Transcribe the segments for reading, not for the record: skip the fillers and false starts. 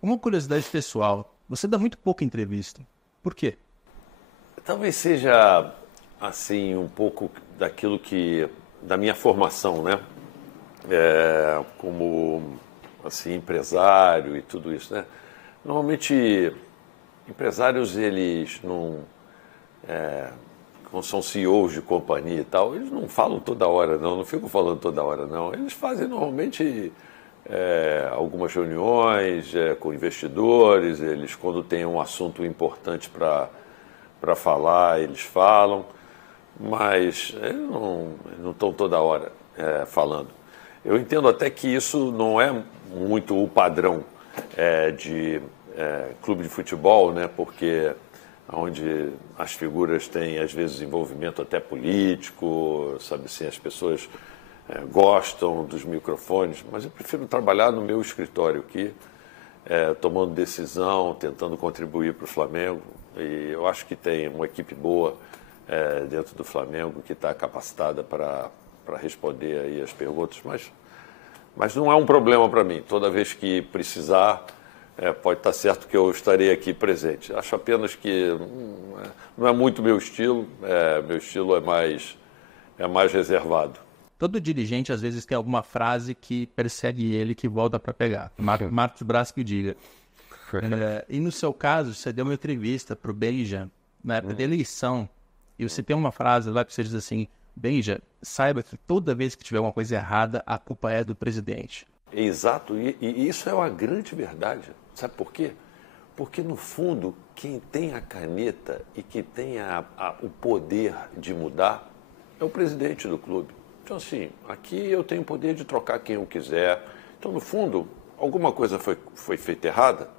Uma curiosidade pessoal, você dá muito pouca entrevista. Por quê? Talvez seja, assim, um pouco da minha formação, né? Como, assim, empresário e tudo isso, né? Normalmente, empresários, eles não são CEOs de companhia e tal, eles não falam toda hora, não ficam falando toda hora, não. Eles fazem, normalmente, algumas reuniões com investidores, eles, quando tem um assunto importante para falar, eles falam, mas eles não estão toda hora falando. Eu entendo até que isso não é muito o padrão de clube de futebol, né? Porque onde as figuras têm, às vezes, envolvimento até político, sabe assim, as pessoas gostam dos microfones, mas eu prefiro trabalhar no meu escritório aqui, tomando decisão, tentando contribuir para o Flamengo. E eu acho que tem uma equipe boa dentro do Flamengo que está capacitada para responder aí as perguntas, mas não é um problema para mim. Toda vez que precisar, pode estar certo que eu estarei aqui presente. Acho apenas que não é muito meu estilo. Meu estilo é mais reservado. Todo dirigente, às vezes, tem alguma frase que persegue ele, que volta para pegar. Marcos Braz que o diga. E no seu caso, você deu uma entrevista para o Benja, na época da eleição, e você tem uma frase lá que você diz assim: Benja, saiba que toda vez que tiver uma coisa errada, a culpa é do presidente. Exato, e isso é uma grande verdade. Sabe por quê? Porque, no fundo, quem tem a caneta e que tem o poder de mudar é o presidente do clube. Então, assim, aqui eu tenho o poder de trocar quem eu quiser. Então, no fundo, alguma coisa foi feita errada,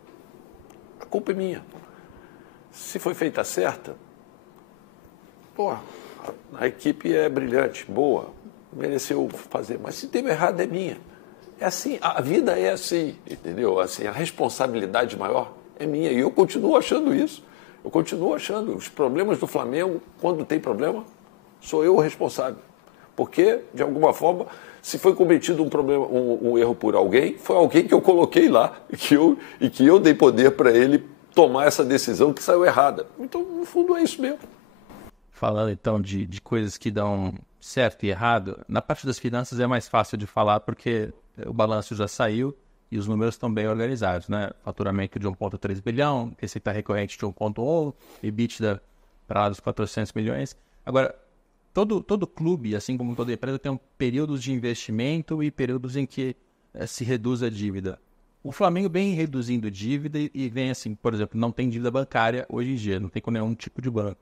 a culpa é minha. Se foi feita certa, a equipe é brilhante, boa, mereceu fazer. Mas se teve errado, é minha. É assim, a vida é assim, entendeu? Assim, a responsabilidade maior é minha. E eu continuo achando isso. Eu continuo achando. Os problemas do Flamengo, quando tem problema, sou eu o responsável. Porque, de alguma forma, se foi cometido um erro por alguém, foi alguém que eu coloquei lá e que eu dei poder para ele tomar essa decisão que saiu errada. Então, no fundo, é isso mesmo. Falando, então, de coisas que dão certo e errado, na parte das finanças é mais fácil de falar porque o balanço já saiu e os números estão bem organizados, né? Faturamento de 1,3 bilhão, receita recorrente de 1,1, EBITDA para lá dos 400 milhões. Agora, todo clube, assim como toda empresa, tem períodos de investimento e períodos em que se reduz a dívida. O Flamengo vem reduzindo dívida e vem assim, por exemplo, não tem dívida bancária hoje em dia, não tem com nenhum tipo de banco.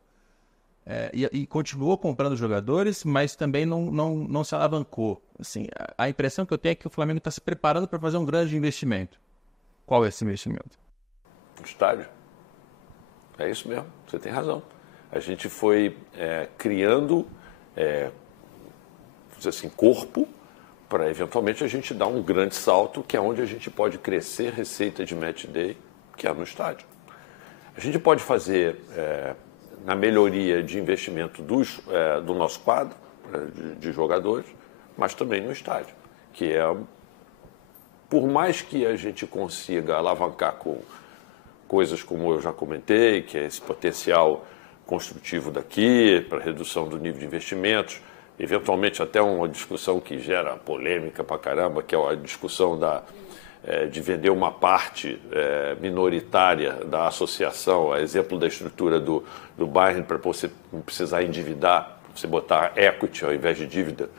E continuou comprando jogadores, mas também não se alavancou. Assim, a impressão que eu tenho é que o Flamengo está se preparando para fazer um grande investimento. Qual é esse investimento? O estádio. É isso mesmo, você tem razão. A gente foi criando assim, corpo para eventualmente a gente dar um grande salto, que é onde a gente pode crescer receita de match day, que é no estádio. A gente pode fazer na melhoria de investimento do nosso quadro de jogadores, mas também no estádio, que por mais que a gente consiga alavancar com coisas como eu já comentei, que é esse potencial construtivo daqui, para redução do nível de investimentos, eventualmente até uma discussão que gera polêmica pra caramba, que é a discussão de vender uma parte minoritária da associação, a exemplo da estrutura do Bayern, para você não precisar endividar, você botar equity ao invés de dívida,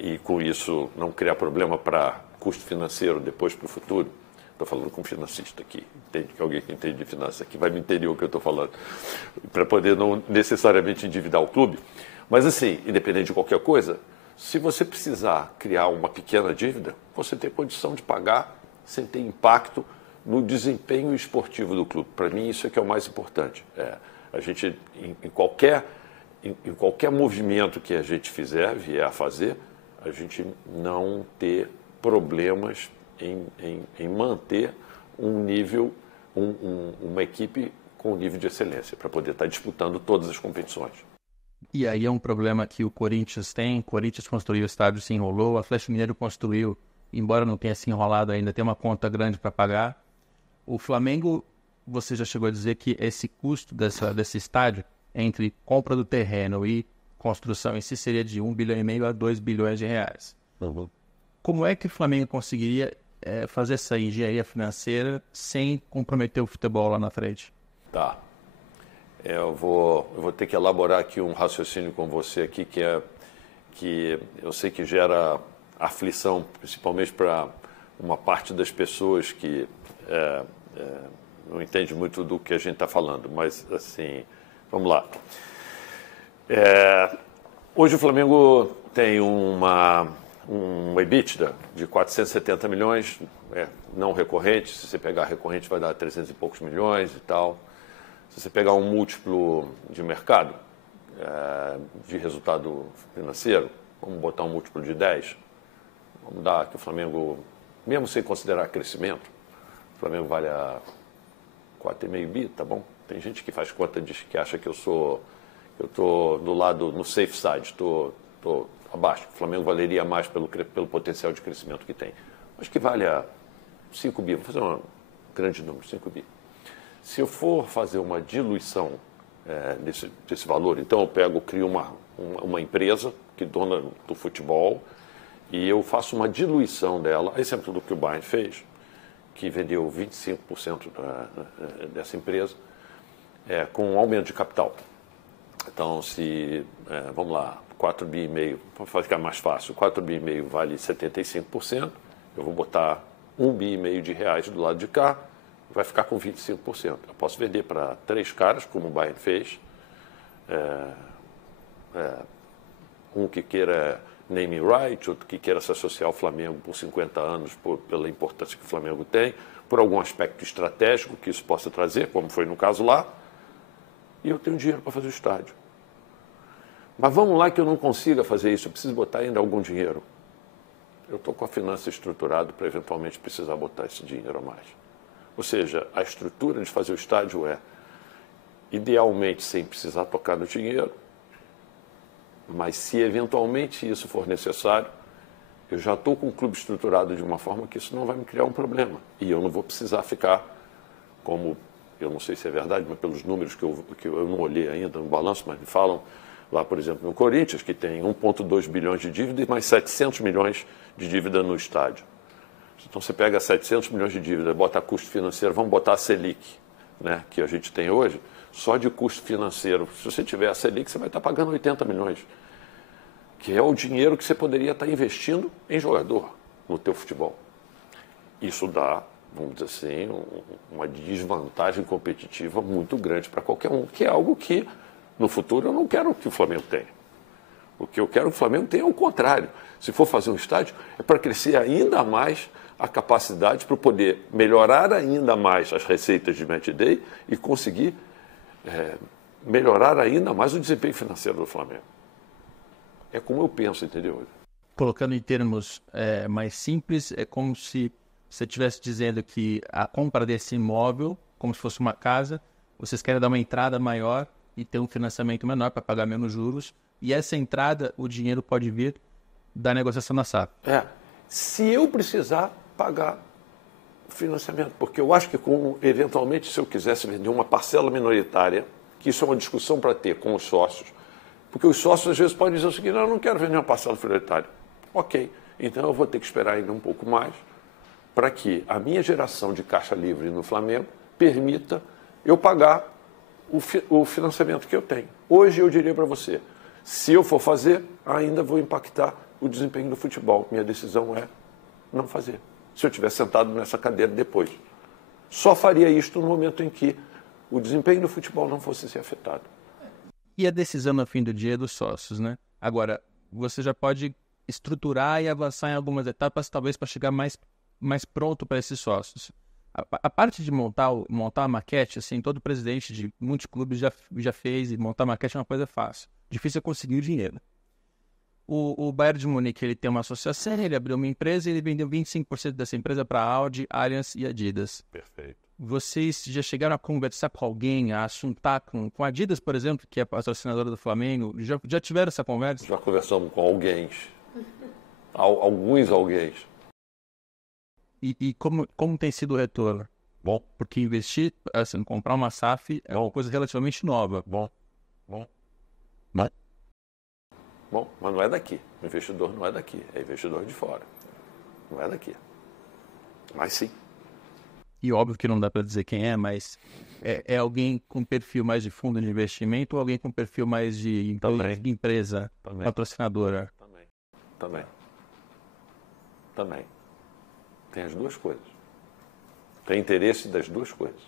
e com isso não criar problema para custo financeiro depois para o futuro. Estou falando com um financista aqui, entende? Que alguém que entende de finanças aqui vai me entender o que eu estou falando, para poder não necessariamente endividar o clube. Mas assim, independente de qualquer coisa, se você precisar criar uma pequena dívida, você tem condição de pagar sem ter impacto no desempenho esportivo do clube. Para mim, isso é que é o mais importante. A gente, em qualquer movimento que a gente vier a fazer, a gente não ter problemas em manter um nível, uma equipe com um nível de excelência, para poder estar disputando todas as competições. E aí é um problema que o Corinthians tem. O Corinthians construiu o estádio, se enrolou. O Atlético Mineiro construiu, embora não tenha se enrolado ainda, tem uma conta grande para pagar. O Flamengo, você já chegou a dizer que esse custo desse estádio, entre compra do terreno e construção em si, seria de 1,5 bilhão a 2 bilhões de reais. Uhum. Como é que o Flamengo conseguiria fazer essa engenharia financeira sem comprometer o futebol lá na frente? Tá. Eu vou ter que elaborar aqui um raciocínio com você aqui que eu sei que gera aflição, principalmente para uma parte das pessoas que não entende muito do que a gente está falando. Mas, assim, vamos lá. Hoje o Flamengo tem um EBITDA de 470 milhões, não recorrente. Se você pegar recorrente vai dar 300 e poucos milhões e tal. Se você pegar um múltiplo de mercado, de resultado financeiro, vamos botar um múltiplo de 10, vamos dar que o Flamengo, mesmo sem considerar crescimento, o Flamengo vale a 4,5 bi, tá bom? Tem gente que faz conta, que acha que eu estou do lado, no safe side, estou abaixo. O Flamengo valeria mais pelo potencial de crescimento que tem. Mas que vale a 5 bi, vou fazer um grande número, 5 bi. Se eu for fazer uma diluição desse valor, então eu crio uma empresa que é dona do futebol e eu faço uma diluição dela, exemplo do que o Bayern fez, que vendeu 25% dessa empresa com um aumento de capital. Então, vamos lá, 4,5 bi, para ficar mais fácil, 4,5 bi vale 75%, eu vou botar 1,5 bi de reais do lado de cá, vai ficar com 25%. Eu posso vender para 3 caras, como o Bayern fez, um que queira naming right, outro que queira se associar ao Flamengo por 50 anos, pela importância que o Flamengo tem, por algum aspecto estratégico que isso possa trazer, como foi no caso lá, e eu tenho dinheiro para fazer o estádio. Mas vamos lá que eu não consiga fazer isso, eu preciso botar ainda algum dinheiro. Eu estou com a finança estruturada para eventualmente precisar botar esse dinheiro a mais. Ou seja, a estrutura de fazer o estádio idealmente, sem precisar tocar no dinheiro, mas se eventualmente isso for necessário, eu já estou com o clube estruturado de uma forma que isso não vai me criar um problema. E eu não vou precisar ficar como, eu não sei se é verdade, mas pelos números que eu não olhei ainda no balanço, mas me falam lá, por exemplo, no Corinthians, que tem 1,2 bilhões de dívida e mais 700 milhões de dívida no estádio. Então, você pega 700 milhões de dívida, bota custo financeiro, vamos botar a Selic, né, que a gente tem hoje, só de custo financeiro. Se você tiver a Selic, você vai estar pagando 80 milhões, que é o dinheiro que você poderia estar investindo em jogador no teu futebol. Isso dá, vamos dizer assim, uma desvantagem competitiva muito grande para qualquer um, que é algo que, no futuro, eu não quero que o Flamengo tenha. O que eu quero que o Flamengo tenha é o contrário. Se for fazer um estádio, é para crescer ainda mais a capacidade para poder melhorar ainda mais as receitas de match day e conseguir melhorar ainda mais o desempenho financeiro do Flamengo. É como eu penso, entendeu? Colocando em termos mais simples, é como se você estivesse dizendo que a compra desse imóvel, como se fosse uma casa, vocês querem dar uma entrada maior e ter um financiamento menor para pagar menos juros, e essa entrada, o dinheiro pode vir da negociação da SAF. Se eu precisar pagar o financiamento, porque eu acho que eventualmente se eu quisesse vender uma parcela minoritária, que isso é uma discussão para ter com os sócios, porque os sócios às vezes podem dizer o seguinte: não, eu não quero vender uma parcela minoritária. Ok, então eu vou ter que esperar ainda um pouco mais para que a minha geração de caixa livre no Flamengo permita eu pagar o financiamento que eu tenho. Hoje eu diria para você, se eu for fazer, ainda vou impactar o desempenho do futebol. Minha decisão é não fazer. Se eu tivesse sentado nessa cadeira depois. Só faria isto no momento em que o desempenho do futebol não fosse ser afetado. E a decisão no fim do dia é dos sócios, né? Agora, você já pode estruturar e avançar em algumas etapas, talvez para chegar mais pronto para esses sócios. A parte de montar a maquete, assim, todo presidente de muitos clubes já fez, e montar a maquete é uma coisa fácil. Difícil é conseguir o dinheiro. O Bayern de Munique, ele tem uma associação, ele abriu uma empresa e ele vendeu 25% dessa empresa para Audi, Allianz e Adidas. Perfeito. Vocês já chegaram a conversar com alguém, a assuntar com a Adidas, por exemplo, que é a patrocinadora do Flamengo? Já tiveram essa conversa? Já conversamos com alguém. Alguns alguém. E como tem sido o retorno? Bom. Porque investir, assim, comprar uma SAF é uma coisa relativamente nova. Bom. Mas não é daqui. O investidor não é daqui. É investidor de fora. Não é daqui. Mas sim. E óbvio que não dá para dizer quem é, mas é alguém com perfil mais de fundo de investimento ou alguém com perfil mais de empresa patrocinadora? Também. Tem as duas coisas. Tem interesse das duas coisas.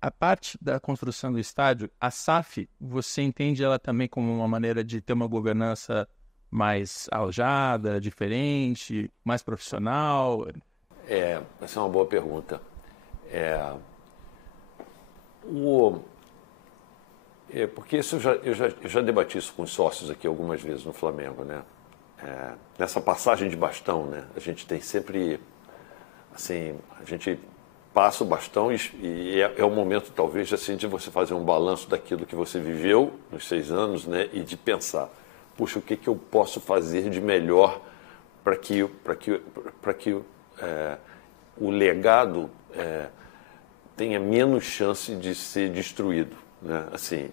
A parte da construção do estádio, a SAF, você entende ela também como uma maneira de ter uma governança mais arrojada, diferente, mais profissional? Essa é uma boa pergunta. Porque isso eu já debati isso com os sócios aqui algumas vezes no Flamengo, né? Nessa passagem de bastão, né? A gente tem sempre, assim, a gente passa o bastão e é o momento, talvez, assim, de você fazer um balanço daquilo que você viveu nos 6 anos, né? E de pensar, puxa, o que eu posso fazer de melhor para que o legado tenha menos chance de ser destruído, né? Assim,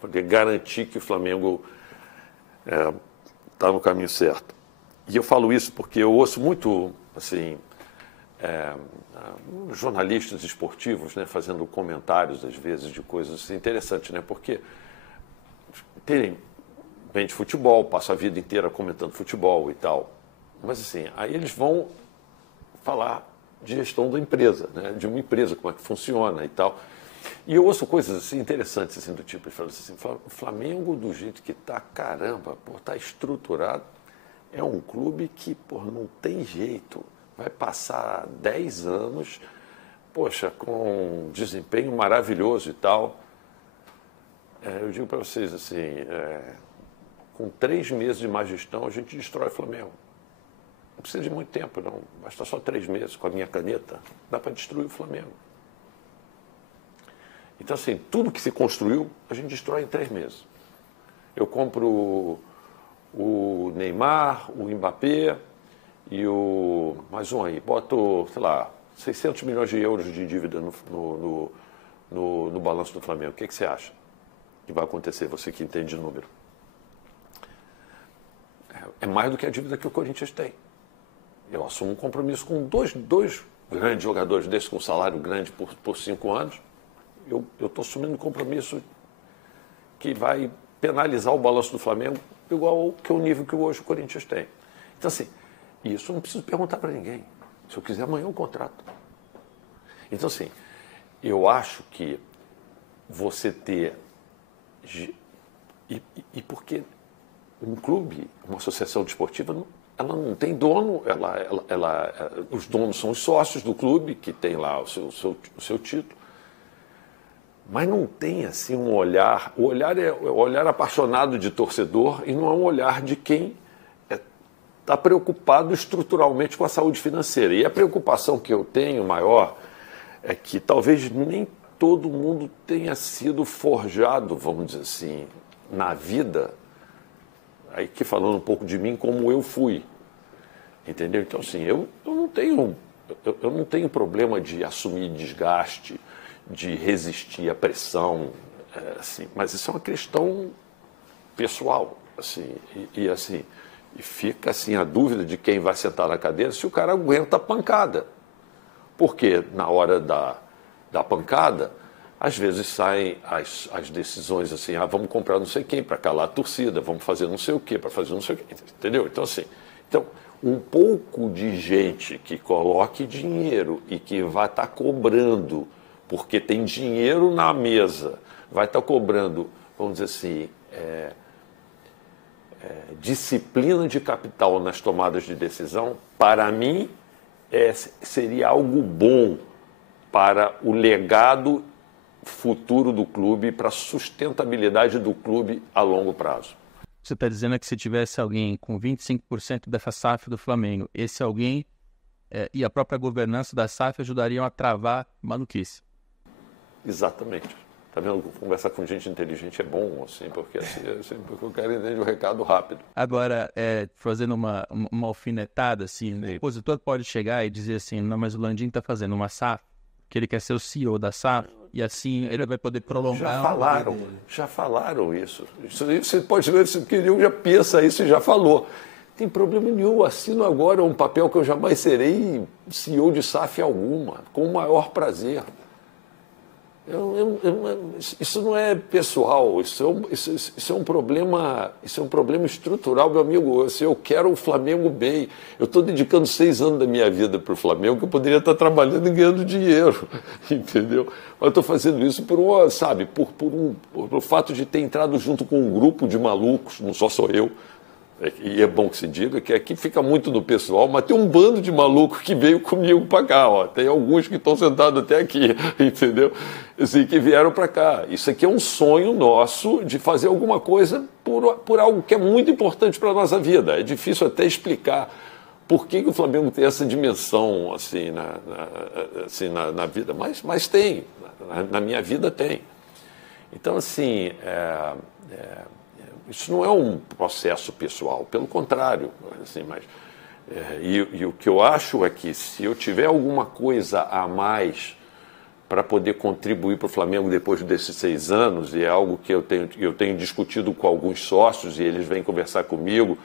poder garantir que o Flamengo está no caminho certo. E eu falo isso porque eu ouço muito, assim, jornalistas esportivos, né, fazendo comentários, às vezes, de coisas assim, interessantes, né? Porque vem de futebol, passa a vida inteira comentando futebol e tal. Mas, assim, aí eles vão falar de gestão da empresa, né? De uma empresa, como é que funciona e tal. E eu ouço coisas assim interessantes, assim, do tipo, ele fala assim, o Flamengo, do jeito que está, caramba, está estruturado, é um clube que, não tem jeito, vai passar 10 anos, poxa, com um desempenho maravilhoso e tal. Eu digo para vocês, assim, com 3 meses de má gestão, a gente destrói o Flamengo. Não precisa de muito tempo, não. Basta só 3 meses com a minha caneta, dá para destruir o Flamengo. Então, assim, tudo que se construiu, a gente destrói em 3 meses. Eu compro o Neymar, o Mbappé e mais um aí. Boto, sei lá, 600 milhões de euros de dívida no balanço do Flamengo. O que você acha que vai acontecer, você que entende de número? É mais do que a dívida que o Corinthians tem. Eu assumo um compromisso com dois grandes jogadores desses com salário grande por 5 anos. Eu estou assumindo um compromisso que vai penalizar o balanço do Flamengo igual ao que é o nível que hoje o Corinthians tem. Então, assim, isso eu não preciso perguntar para ninguém. Se eu quiser, amanhã eu contrato. Então, assim, eu acho que você ter... E porque um clube, uma associação desportiva, ela não tem dono, os donos são os sócios do clube, que tem lá o seu título. Mas não tem assim um olhar. O olhar é o olhar apaixonado de torcedor e não é um olhar de quem está preocupado estruturalmente com a saúde financeira. E a preocupação que eu tenho maior é que talvez nem todo mundo tenha sido forjado, vamos dizer assim, na vida, aí que falando um pouco de mim, como eu fui. Entendeu? Então, assim, eu não tenho problema de assumir desgaste, de resistir à pressão, assim, mas isso é uma questão pessoal, assim, e fica assim a dúvida de quem vai sentar na cadeira se o cara aguenta a pancada, porque na hora da pancada, às vezes saem as decisões assim, vamos comprar não sei quem para calar a torcida, vamos fazer não sei o quê para fazer não sei o quê, entendeu? Então, assim, um pouco de gente que coloque dinheiro e que vai estar cobrando, porque tem dinheiro na mesa, vai estar cobrando, vamos dizer assim, disciplina de capital nas tomadas de decisão, para mim, seria algo bom para o legado futuro do clube, para a sustentabilidade do clube a longo prazo. Você está dizendo que se tivesse alguém com 25% dessa SAF do Flamengo, esse alguém e a própria governança da SAF ajudariam a travar maluquice. Exatamente. Tá vendo? Conversar com gente inteligente é bom, assim, porque porque eu quero entender o recado rápido. Agora, fazendo uma alfinetada, assim, o opositor pode chegar e dizer assim, não, mas o Landim está fazendo uma SAF, que ele quer ser o CEO da SAF e assim ele vai poder prolongar. Já falaram isso. Você pode ver, se queriam, já pensa isso e já falou. Tem problema nenhum, assino agora um papel que eu jamais serei CEO de SAF alguma, com o maior prazer. Isso não é pessoal, isso é um problema estrutural, meu amigo. Eu quero o Flamengo bem. Eu estou dedicando 6 anos da minha vida para o Flamengo, que eu poderia estar trabalhando e ganhando dinheiro, entendeu? Mas eu estou fazendo isso por fato de ter entrado junto com um grupo de malucos, não sou eu. E é bom que se diga que aqui fica muito do pessoal, mas tem um bando de malucos que veio comigo para cá, ó. Tem alguns que estão sentados até aqui, entendeu? Assim, que vieram para cá. Isso aqui é um sonho nosso de fazer alguma coisa por algo que é muito importante para a nossa vida. É difícil até explicar por que o Flamengo tem essa dimensão assim, na vida, mas tem, na minha vida tem. Então, assim, isso não é um processo pessoal, pelo contrário. Assim, e o que eu acho é que se eu tiver alguma coisa a mais para poder contribuir para o Flamengo depois desses 6 anos, e é algo que eu tenho discutido com alguns sócios e eles vêm conversar comigo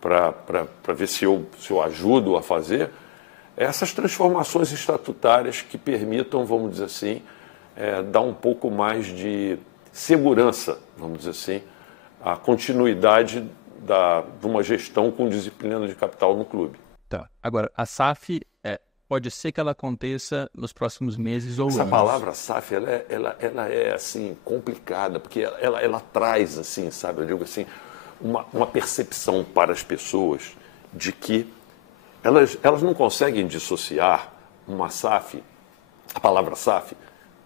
para ver se eu ajudo a fazer, essas transformações estatutárias que permitam, vamos dizer assim, dar um pouco mais de segurança, vamos dizer assim, a continuidade de uma gestão com disciplina de capital no clube. Tá. Agora, a SAF, pode ser que ela aconteça nos próximos meses ou anos. Essa palavra SAF, ela é assim, complicada, porque ela traz, assim, sabe, eu digo assim, uma percepção para as pessoas de que elas não conseguem dissociar uma SAF, a palavra SAF,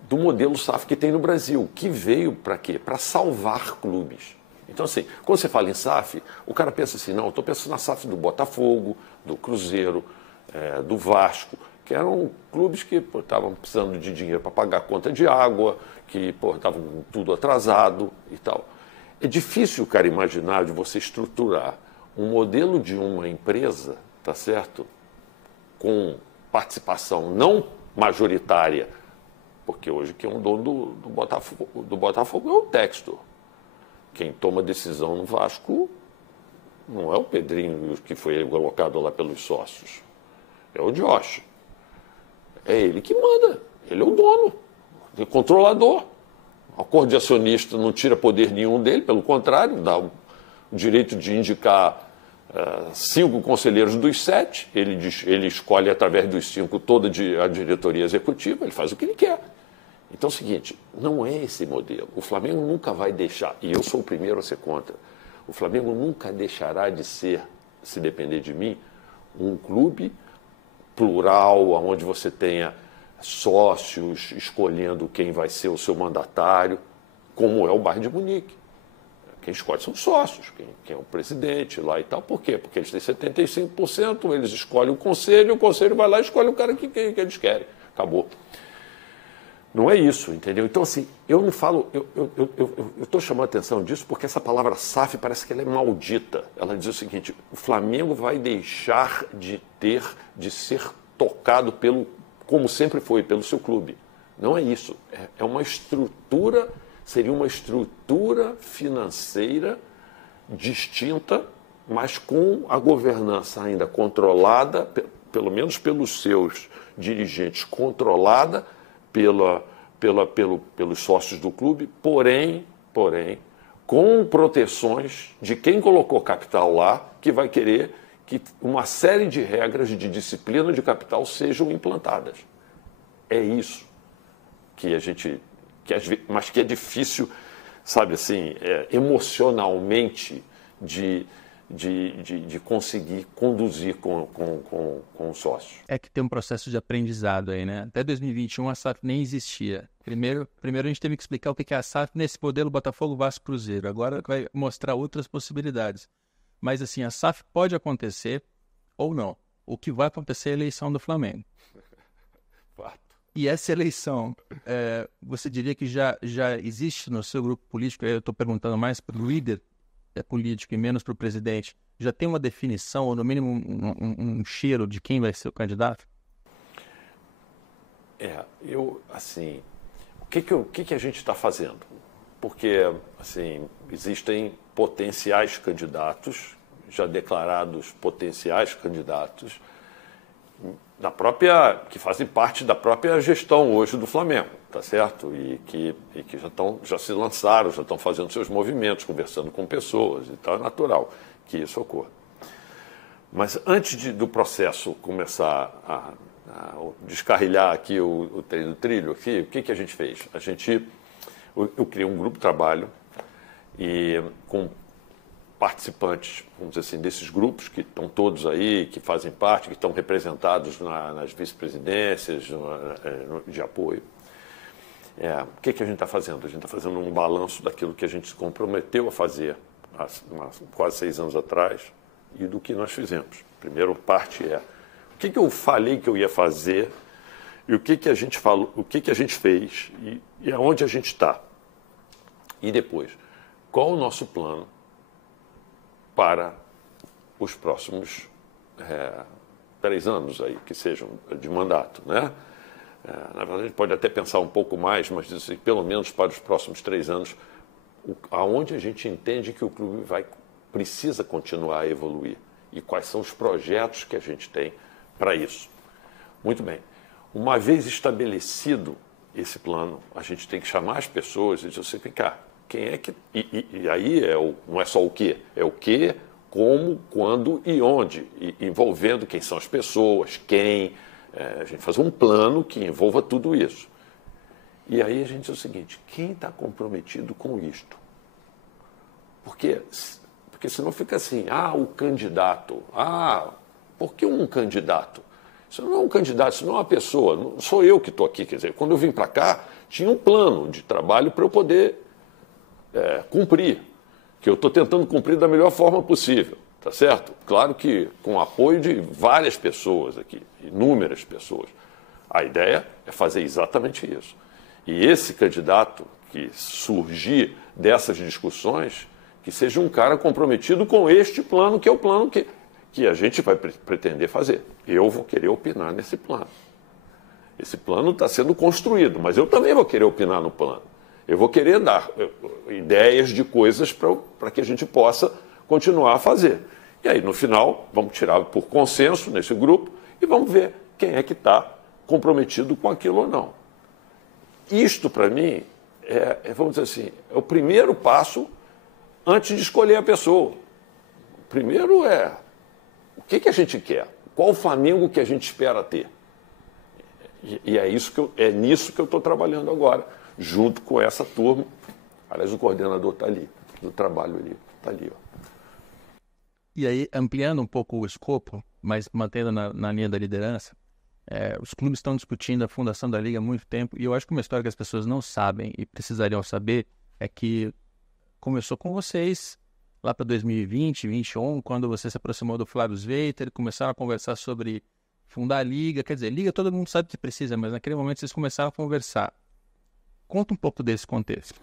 do modelo SAF que tem no Brasil, que veio para quê? Para salvar clubes. Então, assim, quando você fala em SAF, o cara pensa assim, não, eu estou pensando na SAF do Botafogo, do Cruzeiro, do Vasco, que eram clubes que estavam precisando de dinheiro para pagar a conta de água, que estavam tudo atrasado e tal. É difícil, cara, imaginar de você estruturar um modelo de uma empresa, tá certo? Com participação não majoritária, porque hoje quem é o dono do Botafogo é o Textor. Quem toma decisão no Vasco não é o Pedrinho que foi colocado lá pelos sócios. É o Josh. É ele que manda. Ele é o dono, o controlador. O acordo de acionista não tira poder nenhum dele, pelo contrário, dá o direito de indicar 5 conselheiros dos 7. Ele escolhe através dos 5 toda a diretoria executiva, ele faz o que ele quer. Então é o seguinte, não é esse modelo. O Flamengo nunca vai deixar, e eu sou o primeiro a ser contra, o Flamengo nunca deixará de ser, se depender de mim, um clube plural, onde você tenha sócios escolhendo quem vai ser o seu mandatário, como é o Bayern de Munique. Quem escolhe são os sócios, quem é o presidente lá e tal. Por quê? Porque eles têm 75%, eles escolhem o conselho vai lá e escolhe o cara que eles querem. Acabou. Não é isso, entendeu? Então, assim, eu não falo... Eu estou chamando a atenção disso porque essa palavra SAF parece que ela é maldita. Ela diz o seguinte, o Flamengo vai deixar de ser tocado como sempre foi, pelo seu clube. Não é isso. É uma estrutura, seria uma estrutura financeira distinta, mas com a governança ainda controlada, pelo menos pelos seus dirigentes, controlada pelos sócios do clube, porém, com proteções de quem colocou capital lá, que vai querer que uma série de regras de disciplina de capital sejam implantadas. É isso que mas que é difícil, sabe assim, emocionalmente de conseguir conduzir com o sócio. É que tem um processo de aprendizado aí, né? Até 2021 a SAF nem existia. Primeiro a gente teve que explicar o que é a SAF nesse modelo Botafogo, Vasco, Cruzeiro. Agora vai mostrar outras possibilidades. Mas assim, a SAF pode acontecer ou não. O que vai acontecer é a eleição do Flamengo. Fato. E essa eleição, você diria que já existe no seu grupo político? Eu estou perguntando mais para o líder político e menos para o presidente. Já tem uma definição, ou no mínimo um cheiro de quem vai ser o candidato? Assim, o que a gente está fazendo? Porque, assim, existem potenciais candidatos, já declarados potenciais candidatos, que fazem parte da própria gestão hoje do Flamengo, tá certo? E que já se lançaram, já estão fazendo seus movimentos, conversando com pessoas e tal, é natural que isso ocorra. Mas antes do processo começar a descarrilhar aqui o trilho aqui, o que a gente fez? Eu criei um grupo de trabalho e com participantes, vamos dizer assim, desses grupos que estão todos aí, que fazem parte, que estão representados nas vice-presidências de apoio. O que a gente está fazendo? A gente está fazendo um balanço daquilo que a gente se comprometeu a fazer há quase 6 anos atrás e do que nós fizemos. A primeira parte o que eu falei que eu ia fazer e o que a gente falou, o que a gente fez e aonde a gente está. E depois, qual o nosso plano para os próximos 3 anos aí, que sejam de mandato, né? Na verdade, a gente pode até pensar um pouco mais, mas assim, pelo menos para os próximos 3 anos, aonde a gente entende que o clube precisa continuar a evoluir e quais são os projetos que a gente tem para isso. Muito bem. Uma vez estabelecido esse plano, a gente tem que chamar as pessoas e dizer assim, vem cá, quem é que... E aí não é só o quê, é o quê, como, quando e onde, envolvendo quem são as pessoas, a gente faz um plano que envolva tudo isso. E aí a gente diz o seguinte, quem está comprometido com isto? Porque senão fica assim, o candidato, por que um candidato? Isso não é um candidato, isso não é uma pessoa, não sou eu que estou aqui. Quer dizer, quando eu vim para cá, tinha um plano de trabalho para eu poder cumprir, que eu estou tentando cumprir da melhor forma possível, tá certo? Claro que com o apoio de várias pessoas aqui, inúmeras pessoas. A ideia é fazer exatamente isso. E esse candidato que surgir dessas discussões, que seja um cara comprometido com este plano, que é o plano que a gente vai pretender fazer. Eu vou querer opinar nesse plano. Esse plano está sendo construído, mas eu também vou querer opinar no plano. Eu vou querer dar ideias de coisas para que a gente possa continuar a fazer. E aí, no final, vamos tirar por consenso nesse grupo e vamos ver quem é que está comprometido com aquilo ou não. Isto, para mim, vamos dizer assim, é o primeiro passo antes de escolher a pessoa. O primeiro o que a gente quer? Qual o Flamengo que a gente espera ter? E é nisso que eu estou trabalhando agora, junto com essa turma. Aliás, o coordenador está ali, do trabalho ali, está ali. Ó. E aí, ampliando um pouco o escopo, mas mantendo na linha da liderança, os clubes estão discutindo a fundação da Liga há muito tempo, e eu acho que uma história que as pessoas não sabem e precisariam saber é que começou com vocês lá para 2020, 2021, quando você se aproximou do Flávio Sveiter, começaram a conversar sobre fundar a Liga. Quer dizer, Liga todo mundo sabe que precisa, mas naquele momento vocês começaram a conversar. Conta um pouco desse contexto.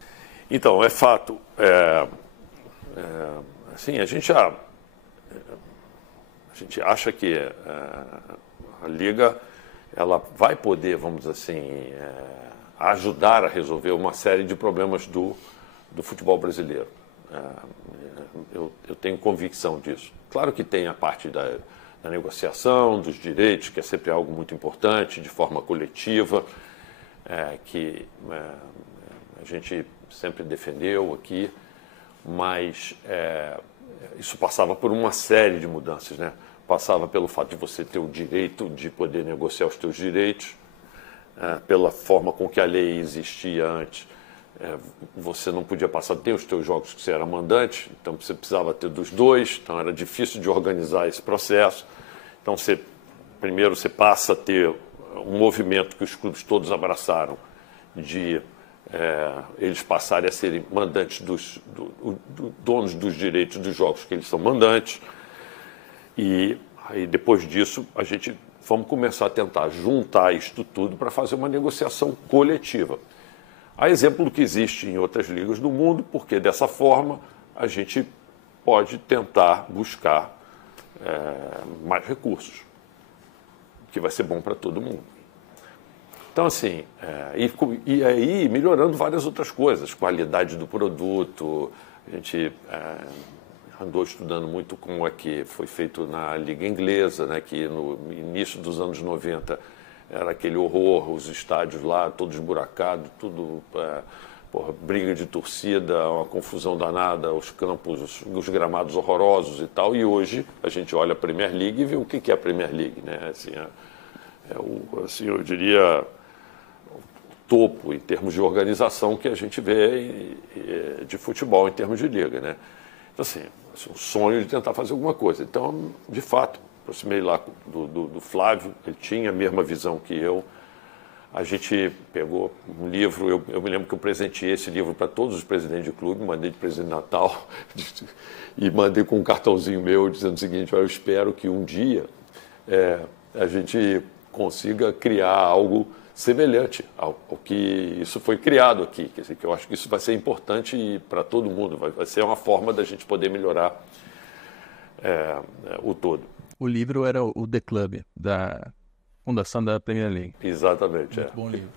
Então, é fato. Assim, a gente acha que a Liga ela vai poder, vamos dizer assim, ajudar a resolver uma série de problemas do futebol brasileiro. Eu tenho convicção disso. Claro que tem a parte da negociação, dos direitos, que é sempre algo muito importante, de forma coletiva, que a gente sempre defendeu aqui, mas isso passava por uma série de mudanças, né? Passava pelo fato de você ter o direito de poder negociar os seus direitos, pela forma com que a lei existia antes. Você não podia passar a ter os teus jogos que você era mandante, então você precisava ter dos dois, então era difícil de organizar esse processo. Então, primeiro você passa a ter um movimento que os clubes todos abraçaram, de eles passarem a serem mandantes donos dos direitos dos jogos que eles são mandantes. E aí, depois disso, vamos começar a tentar juntar isto tudo para fazer uma negociação coletiva. Há exemplo do que existe em outras ligas do mundo, porque dessa forma a gente pode tentar buscar mais recursos, que vai ser bom para todo mundo. Então, assim, e aí melhorando várias outras coisas, qualidade do produto, a gente andou estudando muito como é que foi feito na Liga Inglesa, né, que no início dos anos 90 era aquele horror, os estádios lá todos esburacados, tudo, briga de torcida, uma confusão danada, os campos, os gramados horrorosos e tal, e hoje a gente olha a Premier League e vê o que é a Premier League, né? Assim, eu diria topo em termos de organização que a gente vê de futebol em termos de liga, né? Então, assim, um sonho de tentar fazer alguma coisa. Então, de fato, aproximei lá do Flávio, ele tinha a mesma visão que eu. A gente pegou um livro, eu me lembro que eu presenteei esse livro para todos os presidentes de clube, mandei de presente de Natal e mandei com um cartãozinho meu dizendo o seguinte: eu espero que um dia a gente consiga criar algo semelhante ao que isso foi criado aqui. Quer dizer, que eu acho que isso vai ser importante para todo mundo, vai ser uma forma da gente poder melhorar o todo. O livro era o The Club, da fundação da Premier League. Exatamente. Muito bom livro.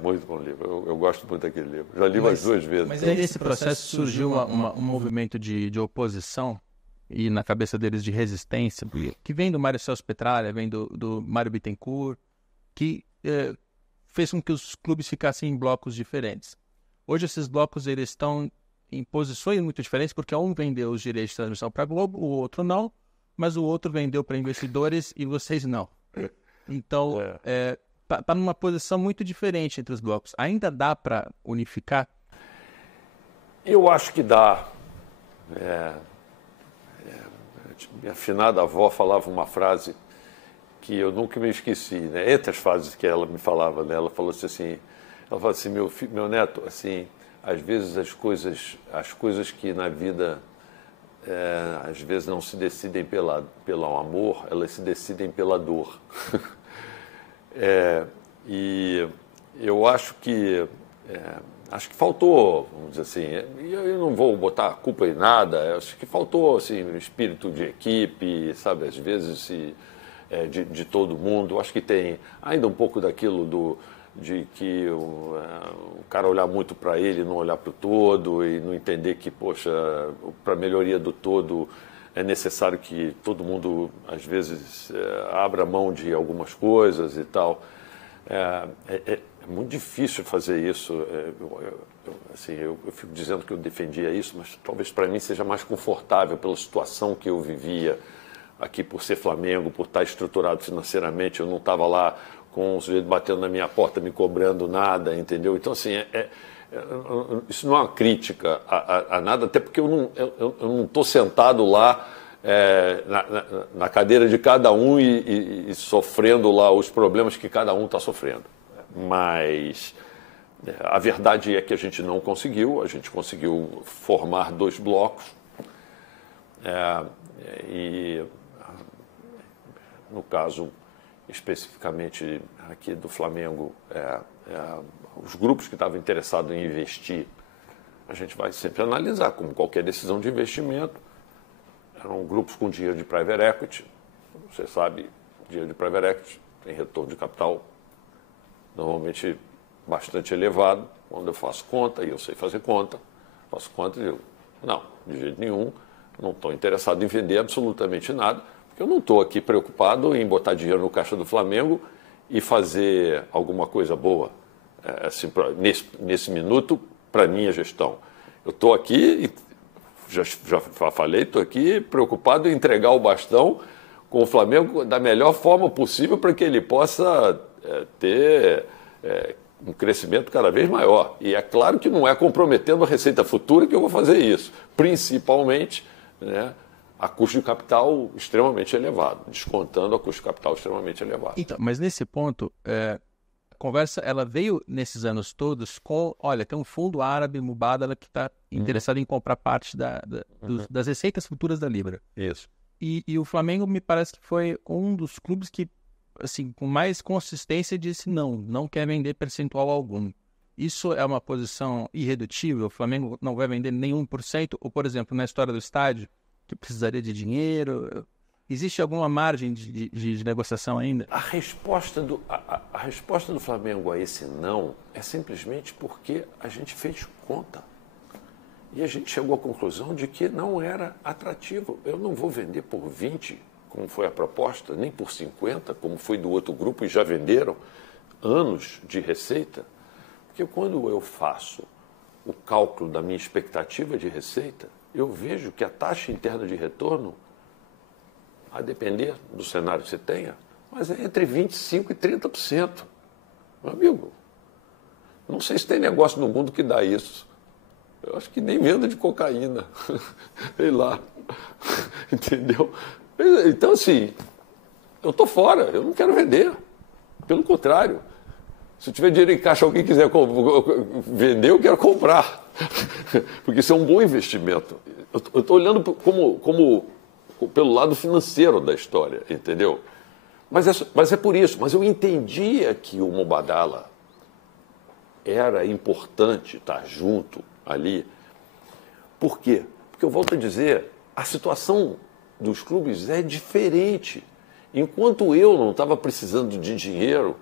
Muito bom livro. Eu gosto muito daquele livro. Já li umas 2 vezes. Mas aí nesse processo surgiu um movimento de oposição e na cabeça deles de resistência, que vem do Mário Celso Petralha, vem do Mário Bittencourt, que fez com que os clubes ficassem em blocos diferentes. Hoje esses blocos eles estão em posições muito diferentes, porque um vendeu os direitos de transmissão para a Globo, o outro não, mas o outro vendeu para investidores e vocês não. Então, está numa posição muito diferente entre os blocos. Ainda dá para unificar? Eu acho que dá. Minha afinada avó falava uma frase que eu nunca me esqueci, né? Entre as frases que ela me falava, né? Ela falou assim, meu neto, assim, às vezes as coisas que na vida às vezes não se decidem pelo amor, elas se decidem pela dor. E eu acho que faltou, vamos dizer assim, eu não vou botar a culpa em nada, acho que faltou assim, um espírito de equipe, sabe, às vezes de todo mundo. Acho que tem ainda um pouco daquilo de que o cara olhar muito para ele, não olhar para o todo e não entender que, poxa, para a melhoria do todo é necessário que todo mundo, às vezes, abra mão de algumas coisas e tal. É muito difícil fazer isso. Eu fico dizendo que eu defendia isso, mas talvez para mim seja mais confortável pela situação que eu vivia aqui, por ser Flamengo, por estar estruturado financeiramente. Eu não estava lá com um sujeito batendo na minha porta, me cobrando nada, entendeu? Então, assim, isso não é uma crítica a nada, até porque eu não estou sentado lá na cadeira de cada um e sofrendo lá os problemas que cada um está sofrendo. Mas a verdade é que a gente não conseguiu, a gente conseguiu formar 2 blocos e, no caso especificamente aqui do Flamengo, os grupos que estavam interessados em investir, a gente vai sempre analisar, como qualquer decisão de investimento. Eram grupos com dinheiro de private equity. Você sabe, dinheiro de private equity tem retorno de capital normalmente bastante elevado. Quando eu faço conta, e eu sei fazer conta, faço conta e digo, não, de jeito nenhum, não estou interessado em vender absolutamente nada, porque eu não estou aqui preocupado em botar dinheiro no caixa do Flamengo e fazer alguma coisa boa assim, nesse minuto para a minha gestão. Eu estou aqui, já falei, estou aqui preocupado em entregar o bastão com o Flamengo da melhor forma possível para que ele possa ter um crescimento cada vez maior. E é claro que não é comprometendo a receita futura que eu vou fazer isso, principalmente, né, a custo de capital extremamente elevado, descontando a custo de capital extremamente elevado. Então, mas nesse ponto, a conversa ela veio nesses anos todos com, olha, tem um fundo árabe, Mubadala, que está interessado em comprar parte das receitas futuras da Libra. Isso. E o Flamengo me parece que foi um dos clubes que, assim, com mais consistência disse não quer vender percentual algum. Isso é uma posição irredutível? O Flamengo não vai vender nenhum por cento? Ou, por exemplo, na história do estádio, que precisaria de dinheiro, Existe alguma margem de negociação ainda? A resposta do Flamengo a esse não é simplesmente porque a gente fez conta. E a gente chegou à conclusão de que não era atrativo. Eu não vou vender por 20, como foi a proposta, nem por 50, como foi do outro grupo, e já venderam anos de receita. Porque quando eu faço o cálculo da minha expectativa de receita, eu vejo que a taxa interna de retorno, a depender do cenário que você tenha, mas é entre 25% e 30%. Meu amigo, não sei se tem negócio no mundo que dá isso. Eu acho que nem venda de cocaína. Sei lá. Entendeu? Então, assim, eu estou fora, eu não quero vender. Pelo contrário. Se eu tiver dinheiro em caixa, alguém quiser vender, eu quero comprar. Porque isso é um bom investimento. Eu estou olhando como pelo lado financeiro da história, entendeu? Mas é por isso. Mas eu entendia que o Mubadala era importante estar junto ali. Por quê? Porque eu volto a dizer, a situação dos clubes é diferente. Enquanto eu não estava precisando de dinheiro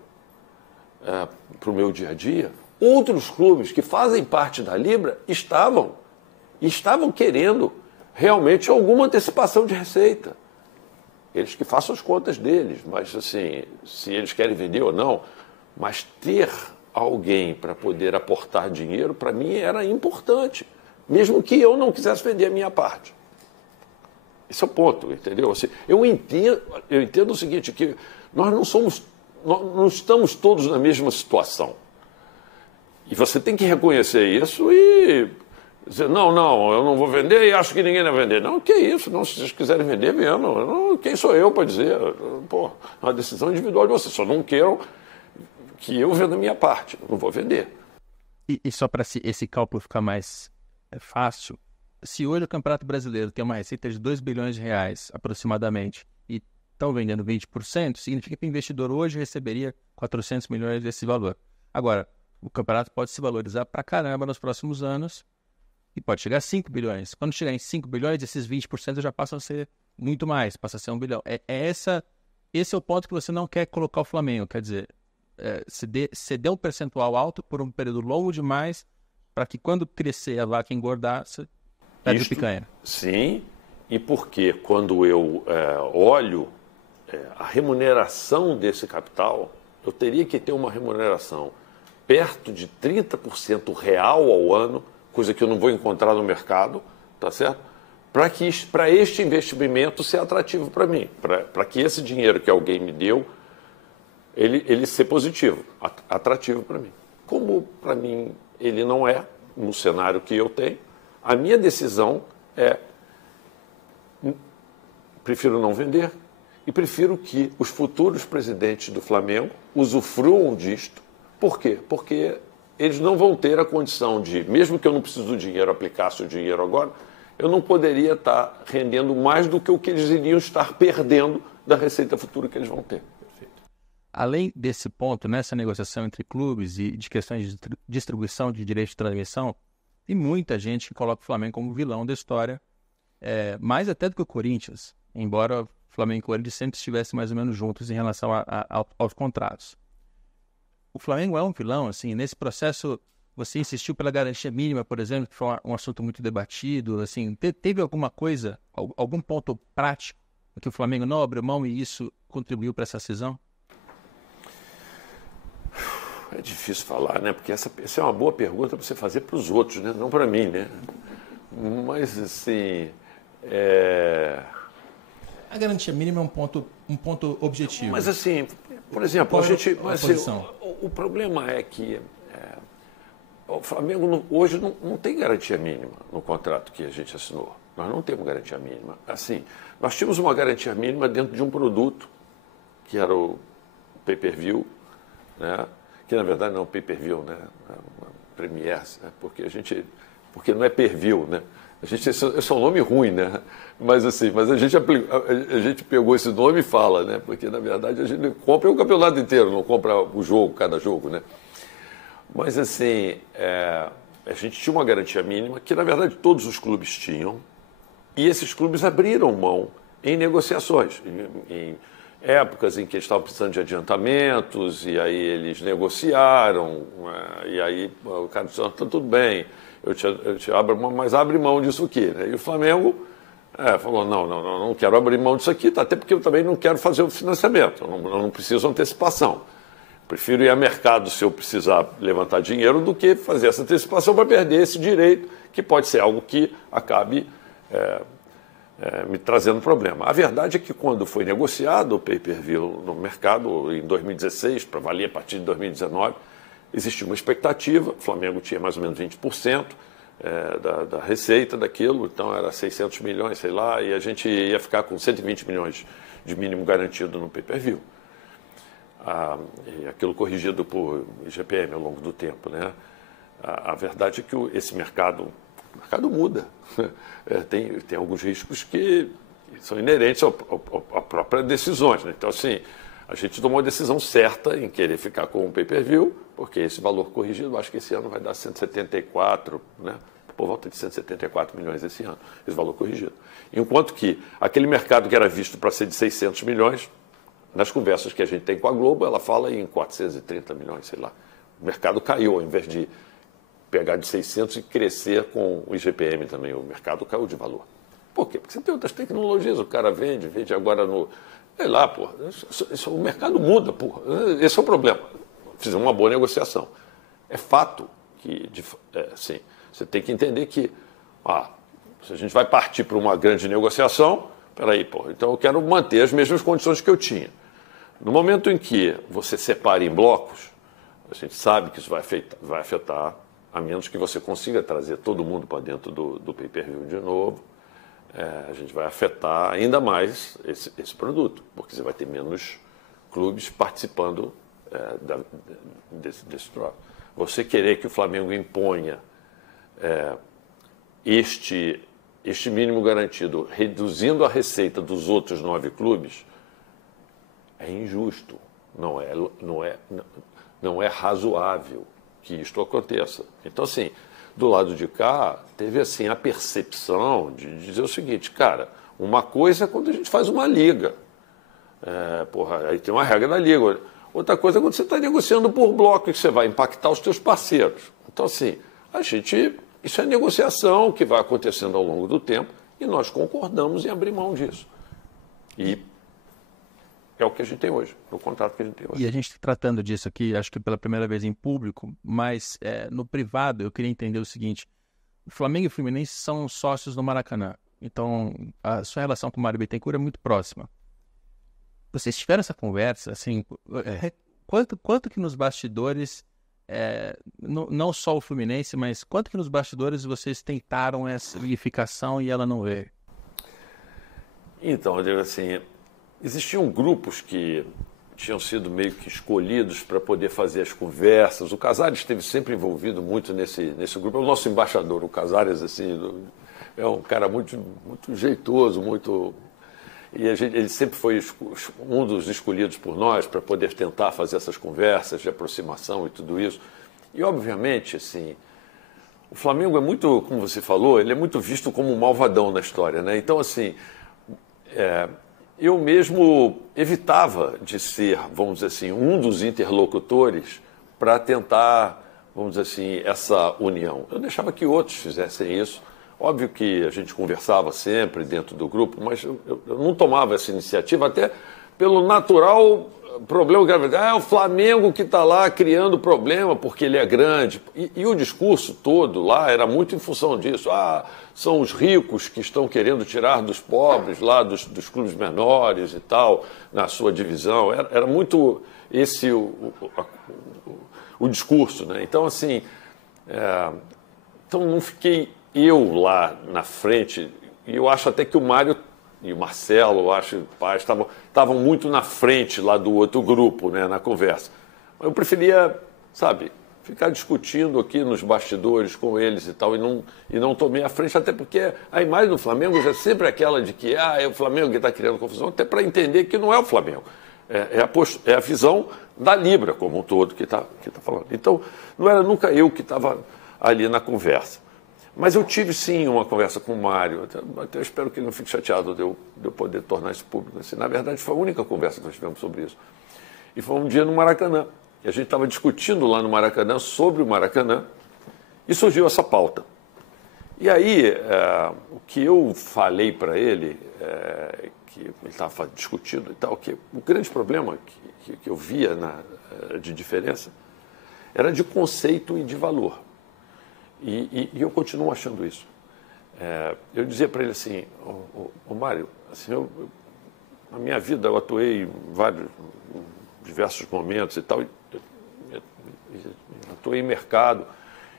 para o meu dia a dia, outros clubes que fazem parte da Libra estavam querendo realmente alguma antecipação de receita. Eles que façam as contas deles, mas assim, se eles querem vender ou não, mas ter alguém para poder aportar dinheiro, para mim era importante, mesmo que eu não quisesse vender a minha parte. Esse é o ponto, entendeu? Assim, eu entendo o seguinte, que nós não estamos todos na mesma situação. E você tem que reconhecer isso e dizer, não, eu não vou vender e acho que ninguém vai vender. Não, que isso, não, se vocês quiserem vender, vendam. Quem sou eu para dizer? Pô, é uma decisão individual de vocês, só não queiram que eu venda a minha parte, eu não vou vender. E só para esse cálculo ficar mais fácil, se hoje o Campeonato Brasileiro tem uma receita de 2 bilhões de reais, aproximadamente, e estão vendendo 20%, significa que o investidor hoje receberia 400 milhões desse valor. Agora, o campeonato pode se valorizar para caramba nos próximos anos e pode chegar a 5 bilhões. Quando chegar em 5 bilhões, esses 20% já passam a ser muito mais, passa a ser 1 bilhão. Esse é o ponto que você não quer colocar o Flamengo, quer dizer, ceder um percentual alto por um período longo demais para que quando crescer a vaca engordar, você perde o picanha. Sim, e porque quando eu olho a remuneração desse capital, eu teria que ter uma remuneração perto de 30% real ao ano, coisa que eu não vou encontrar no mercado, tá certo? Para este investimento ser atrativo para mim, para que esse dinheiro que alguém me deu, ele ser positivo, atrativo para mim. Como para mim ele não é, no cenário que eu tenho, a minha decisão é prefiro não vender e prefiro que os futuros presidentes do Flamengo usufruam disto. Por quê? Porque eles não vão ter a condição de, mesmo que eu não precise do dinheiro, aplicasse o dinheiro agora, eu não poderia estar rendendo mais do que o que eles iriam estar perdendo da receita futura que eles vão ter. Além desse ponto, nessa negociação entre clubes e de questões de distribuição de direitos de transmissão, tem muita gente que coloca o Flamengo como vilão da história, mais até do que o Corinthians, embora o Flamengo e o Corinthians sempre estivessem mais ou menos juntos em relação aos contratos. O Flamengo é um vilão, assim, nesse processo você insistiu pela garantia mínima, por exemplo, que foi um assunto muito debatido, assim, teve alguma coisa, algum ponto prático que o Flamengo não abriu mão e isso contribuiu para essa cisão? É difícil falar, né? Porque essa é uma boa pergunta para você fazer para os outros, né? Não para mim, né? Mas, assim... A garantia mínima é um ponto objetivo. Mas, assim, por exemplo, o problema é que o Flamengo hoje não tem garantia mínima no contrato que a gente assinou. Nós não temos garantia mínima. Assim, nós tínhamos uma garantia mínima dentro de um produto, que era o pay-per-view, né? Que na verdade não é um pay-per-view, né? É uma Premiere, né? Porque não é per-view, né? Esse é um nome ruim, né? Mas assim, a gente pegou esse nome e fala, né? Porque na verdade a gente compra o campeonato inteiro, não compra o jogo, cada jogo, né? Mas assim, a gente tinha uma garantia mínima que na verdade todos os clubes tinham, e esses clubes abriram mão em negociações, em épocas em que eles estavam precisando de adiantamentos, e aí eles negociaram, e aí o cara disse, está tudo bem, eu te abro mão, mas abre mão disso aqui. Né? E o Flamengo falou, não quero abrir mão disso aqui, até porque eu também não quero fazer o financiamento, eu não preciso antecipação. Prefiro ir a mercado se eu precisar levantar dinheiro do que fazer essa antecipação para perder esse direito, que pode ser algo que acabe me trazendo problema. A verdade é que quando foi negociado o pay-per-view no mercado, em 2016, para valer a partir de 2019, existia uma expectativa, o Flamengo tinha mais ou menos 20% da receita daquilo, então era 600 milhões, sei lá, e a gente ia ficar com 120 milhões de mínimo garantido no pay-per-view. E aquilo corrigido por IGPM ao longo do tempo. Né? A verdade é que esse mercado muda. Tem alguns riscos que são inerentes à própria decisões. Né? Então, assim, a gente tomou a decisão certa em querer ficar com o pay-per-view, porque esse valor corrigido, acho que esse ano vai dar 174, né? Por volta de 174 milhões esse ano, esse valor corrigido. Enquanto que aquele mercado que era visto para ser de 600 milhões, nas conversas que a gente tem com a Globo, ela fala em 430 milhões, sei lá. O mercado caiu, ao invés de pegar de 600 e crescer com o IGPM também. O mercado caiu de valor. Por quê? Porque você tem outras tecnologias, o cara vende agora no... Sei lá, pô. O mercado muda, pô. Esse é o problema. Fizemos uma boa negociação. É fato que, assim, você tem que entender que, se a gente vai partir para uma grande negociação, peraí, pô, então eu quero manter as mesmas condições que eu tinha. No momento em que você separa em blocos, a gente sabe que isso vai afetar, a menos que você consiga trazer todo mundo para dentro do pay-per-view de novo, a gente vai afetar ainda mais esse produto, porque você vai ter menos clubes participando desse troço. Você querer que o Flamengo imponha este mínimo garantido, reduzindo a receita dos outros 9 clubes, é injusto, não é razoável que isto aconteça. Então, assim, do lado de cá, teve assim a percepção de dizer o seguinte, cara, uma coisa é quando a gente faz uma liga, aí tem uma regra da liga, outra coisa é quando você está negociando por bloco, que você vai impactar os teus parceiros. Então, assim, isso é negociação que vai acontecendo ao longo do tempo e nós concordamos em abrir mão disso. E é o que a gente tem hoje, no contrato que a gente tem hoje. E a gente está tratando disso aqui, acho que pela primeira vez em público, mas no privado eu queria entender o seguinte, o Flamengo e o Fluminense são sócios no Maracanã, então a sua relação com o Mário Bittencourt é muito próxima. Vocês tiveram essa conversa, assim, quanto que nos bastidores, não só o Fluminense, mas quanto que nos bastidores vocês tentaram essa unificação e ela não veio? Então, eu digo assim, existiam grupos que tinham sido meio que escolhidos para poder fazer as conversas. O Casares esteve sempre envolvido muito nesse grupo. É o nosso embaixador, o Casares, assim, é um cara muito, muito jeitoso, muito... E ele sempre foi um dos escolhidos por nós para poder tentar fazer essas conversas de aproximação e tudo isso. E, obviamente, assim, o Flamengo é muito, como você falou, ele é muito visto como um malvadão na história, né? Então, assim, eu mesmo evitava de ser, vamos dizer assim, um dos interlocutores para tentar, vamos dizer assim, essa união. Eu deixava que outros fizessem isso. Óbvio que a gente conversava sempre dentro do grupo, mas eu não tomava essa iniciativa, até pelo natural problema que é o Flamengo que está lá criando problema porque ele é grande. E o discurso todo lá era muito em função disso. São os ricos que estão querendo tirar dos pobres lá, dos clubes menores e tal, na sua divisão. Era muito esse o discurso, né? Então, assim, então não fiquei eu lá na frente, e eu acho até que o Mário e o Marcelo, eu acho, estavam muito na frente lá do outro grupo, né, na conversa. Eu preferia, sabe, ficar discutindo aqui nos bastidores com eles e tal, e não tomei a frente, até porque a imagem do Flamengo já é sempre aquela de que é o Flamengo que está criando confusão, até para entender que não é o Flamengo. É a visão da Libra como um todo que está falando. Então, não era nunca eu que estava ali na conversa. Mas eu tive, sim, uma conversa com o Mário, até espero que ele não fique chateado de eu poder tornar isso público. Assim, na verdade, foi a única conversa que nós tivemos sobre isso. E foi um dia no Maracanã. E a gente estava discutindo lá no Maracanã sobre o Maracanã e surgiu essa pauta. E aí, o que eu falei para ele, que ele estava discutindo e tal, que o grande problema que eu via de diferença era de conceito e de valor. E eu continuo achando isso. Eu dizia para ele assim, Mário, assim, na minha vida eu atuei em diversos momentos e tal, atuei em mercado,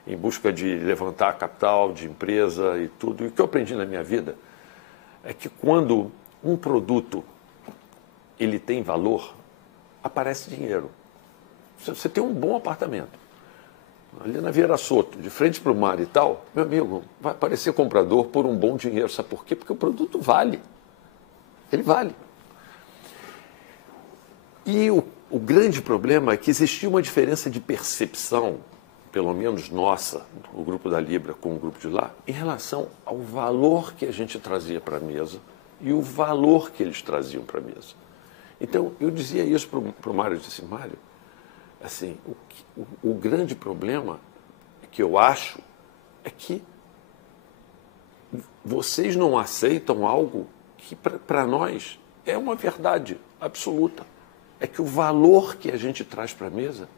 em busca de levantar capital de empresa e tudo. E o que eu aprendi na minha vida é que quando um produto ele tem valor, aparece dinheiro. Você tem um bom apartamento, ali na Vieira Soto, de frente para o mar e tal, meu amigo, vai aparecer comprador por um bom dinheiro. Sabe por quê? Porque o produto vale. Ele vale. E o grande problema é que existia uma diferença de percepção, pelo menos nossa, o grupo da Libra com o grupo de lá, em relação ao valor que a gente trazia para a mesa e o valor que eles traziam para a mesa. Então, eu dizia isso para o Mário, eu disse, Mário, assim, o grande problema que eu acho é que vocês não aceitam algo que para nós é uma verdade absoluta. É que o valor que a gente traz para a mesa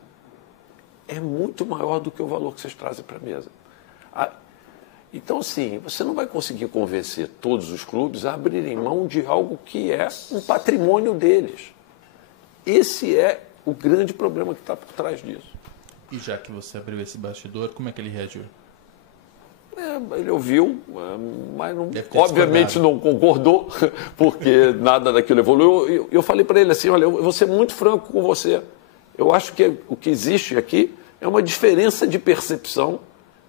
é muito maior do que o valor que vocês trazem para a mesa. Então, assim, você não vai conseguir convencer todos os clubes a abrirem mão de algo que é um patrimônio deles. Esse é o grande problema que está por trás disso. E já que você abriu esse bastidor, como é que ele reagiu? Ele ouviu, mas obviamente não concordou, porque nada daquilo evoluiu. Eu falei para ele assim, olha, eu vou ser muito franco com você. Eu acho que o que existe aqui é uma diferença de percepção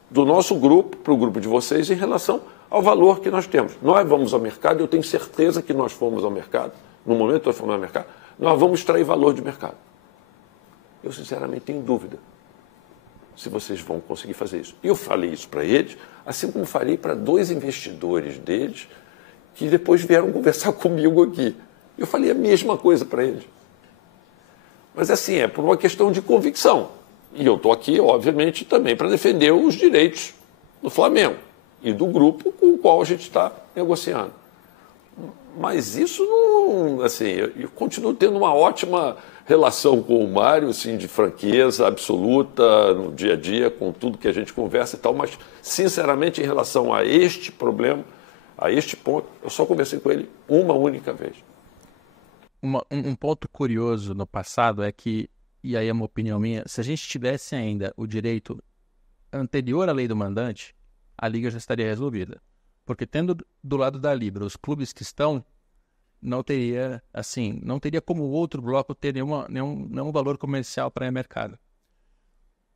do nosso grupo para o grupo de vocês em relação ao valor que nós temos. Nós vamos ao mercado, eu tenho certeza que nós fomos ao mercado, no momento que nós fomos ao mercado, nós vamos extrair valor de mercado. Eu, sinceramente, tenho dúvida se vocês vão conseguir fazer isso. E eu falei isso para eles, assim como falei para 2 investidores deles, que depois vieram conversar comigo aqui. Eu falei a mesma coisa para eles. Mas, assim, é por uma questão de convicção. E eu estou aqui, obviamente, também para defender os direitos do Flamengo e do grupo com o qual a gente está negociando. Mas isso não... Assim, eu continuo tendo uma ótima relação com o Mário, assim, de franqueza absoluta no dia a dia, com tudo que a gente conversa e tal, mas, sinceramente, em relação a este problema, a este ponto, eu só conversei com ele uma única vez. Um ponto curioso no passado é que, e aí é uma opinião minha, se a gente tivesse ainda o direito anterior à lei do mandante, a Liga já estaria resolvida. Porque tendo do lado da Libra os clubes que estão, não teria como o outro bloco ter nenhum valor comercial para o mercado.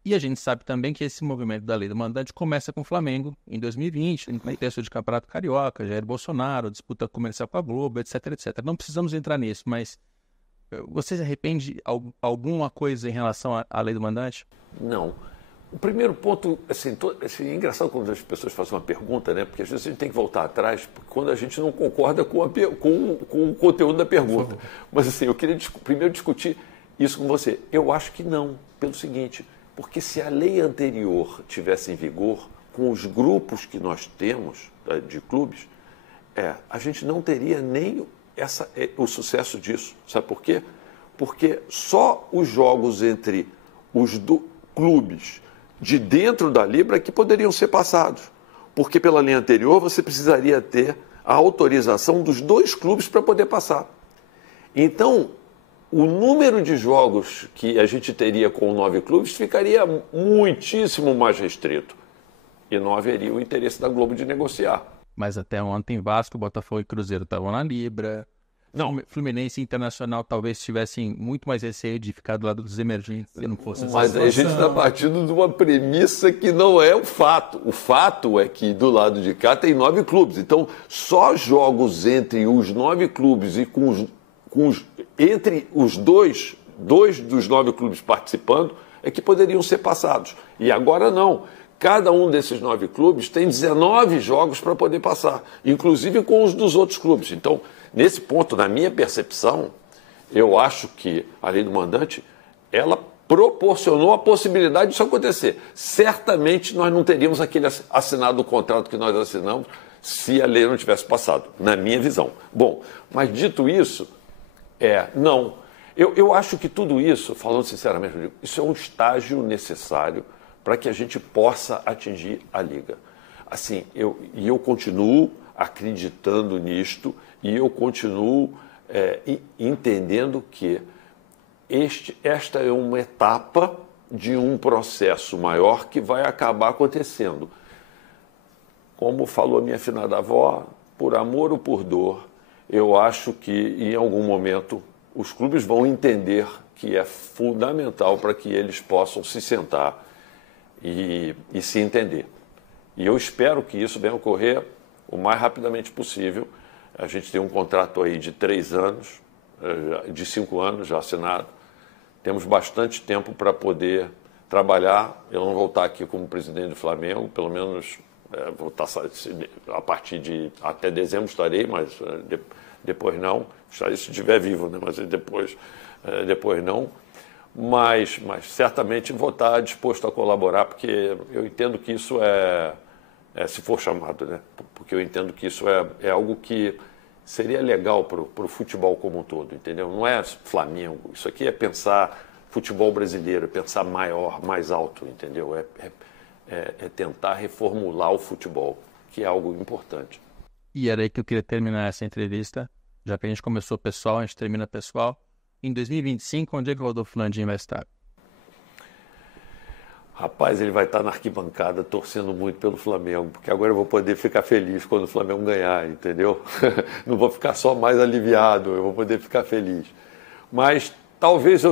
E a gente sabe também que esse movimento da lei do mandante começa com o Flamengo em 2020, no contexto de Campeonato Carioca, Jair Bolsonaro, disputa comercial com a Globo, etc, etc. Não precisamos entrar nisso, mas você se arrepende de alguma coisa em relação à lei do mandante? Não. O primeiro ponto, assim, é engraçado quando as pessoas fazem uma pergunta, né? Porque às vezes a gente tem que voltar atrás, quando a gente não concorda com o conteúdo da pergunta. Mas assim, eu queria primeiro discutir isso com você. Eu acho que não, pelo seguinte, porque se a lei anterior tivesse em vigor, com os grupos que nós temos de clubes, a gente não teria nem o sucesso disso. Sabe por quê? Porque só os jogos entre os clubes de dentro da Libra que poderiam ser passados. Porque pela lei anterior você precisaria ter a autorização dos 2 clubes para poder passar. Então, o número de jogos que a gente teria com 9 clubes ficaria muitíssimo mais restrito. E não haveria o interesse da Globo de negociar. Mas até ontem Vasco, Botafogo e Cruzeiro estavam na Libra. Não. Fluminense e Internacional talvez tivessem muito mais receio de ficar do lado dos emergentes se não fosse essa Mas aí a gente está partindo de uma premissa que não é o fato. O fato é que do lado de cá tem 9 clubes. Então, só jogos entre os 9 clubes e entre os dois dos 9 clubes participando é que poderiam ser passados. E agora não. cada um desses 9 clubes tem 19 jogos para poder passar, inclusive com os dos outros clubes. Então, nesse ponto, na minha percepção, eu acho que a lei do mandante, ela proporcionou a possibilidade disso acontecer. Certamente nós não teríamos assinado o contrato que nós assinamos se a lei não tivesse passado, na minha visão. Bom, mas dito isso, não. Eu acho que tudo isso, falando sinceramente, isso é um estágio necessário para que a gente possa atingir a Liga. Assim, eu continuo acreditando nisto e eu continuo entendendo que esta é uma etapa de um processo maior que vai acabar acontecendo. Como falou a minha finada avó, por amor ou por dor, eu acho que em algum momento os clubes vão entender que é fundamental para que eles possam se sentar e se entender. E eu espero que isso venha ocorrer o mais rapidamente possível. A gente tem um contrato aí de 3 anos, de 5 anos já assinado. Temos bastante tempo para poder trabalhar. Eu não vou estar aqui como presidente do Flamengo, pelo menos vou estar a partir de até dezembro estarei, mas depois não. Estarei se estiver vivo, né? Mas depois não. Mas certamente vou estar disposto a colaborar, porque eu entendo que isso se for chamado, né? Porque eu entendo que isso é algo que seria legal para o futebol como um todo, entendeu? Não é Flamengo, isso aqui é pensar futebol brasileiro, pensar maior, mais alto, entendeu? É tentar reformular o futebol, que é algo importante. E era aí que eu queria terminar essa entrevista, já que a gente começou pessoal, a gente termina pessoal. Em 2025, onde é que o Rodolfo Landim vai estar? Rapaz, ele vai estar na arquibancada torcendo muito pelo Flamengo, porque agora eu vou poder ficar feliz quando o Flamengo ganhar, entendeu? Não vou ficar só mais aliviado, eu vou poder ficar feliz. Mas talvez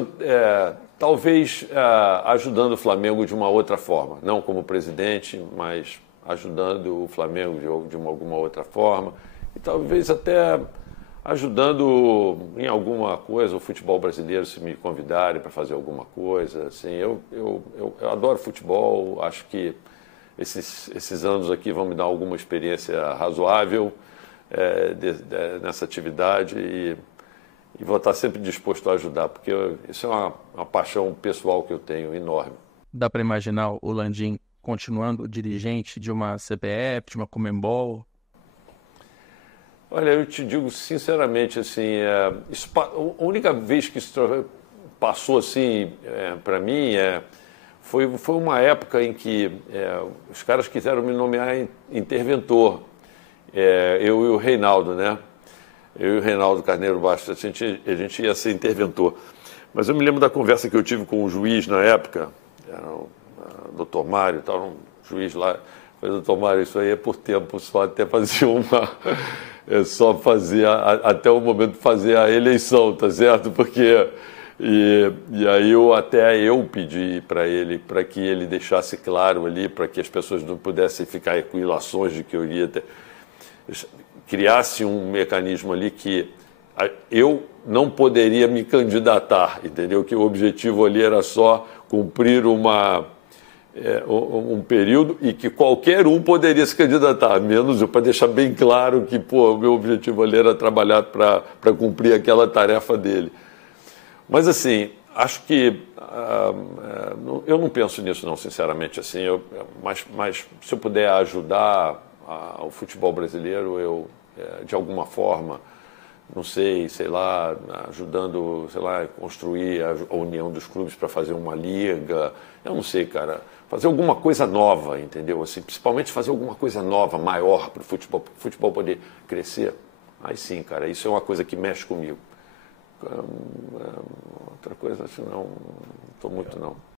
ajudando o Flamengo de uma outra forma, não como presidente, mas ajudando o Flamengo de alguma outra forma, e talvez até ajudando em alguma coisa o futebol brasileiro, se me convidarem para fazer alguma coisa. Assim, eu adoro futebol, acho que esses anos aqui vão me dar alguma experiência razoável nessa atividade e vou estar sempre disposto a ajudar, porque isso é uma paixão pessoal que eu tenho enorme. Dá para imaginar o Landim continuando dirigente de uma CBF, de uma Conmebol? Olha, eu te digo sinceramente, assim, a única vez que isso passou assim para mim foi uma época em que os caras quiseram me nomear interventor, eu e o Reinaldo, né? Eu e o Reinaldo Carneiro Bastos, a gente ia ser interventor. Mas eu me lembro da conversa que eu tive com o juiz na época, era o Dr. Mário, tal, um juiz lá. Falei, Dr. Mário, isso aí é por tempo, só até fazer só fazer, até o momento de fazer a eleição, tá certo? Porque... E aí eu pedi para ele, para que ele deixasse claro ali, para que as pessoas não pudessem ficar com ilações de que eu iria ter... Criasse um mecanismo ali que eu não poderia me candidatar, entendeu? Que o objetivo ali era só cumprir um período e que qualquer um poderia se candidatar, menos eu, para deixar bem claro que o meu objetivo ali era trabalhar para cumprir aquela tarefa dele. Mas assim, acho que eu não penso nisso não, sinceramente, assim, mas se eu puder ajudar o futebol brasileiro, eu de alguma forma, não sei lá, ajudando, a construir a união dos clubes para fazer uma liga, eu não sei, cara, fazer alguma coisa nova, entendeu? Assim, principalmente fazer alguma coisa nova, maior para o futebol poder crescer. Aí sim, cara, isso é uma coisa que mexe comigo. Outra coisa, assim, não estou muito não.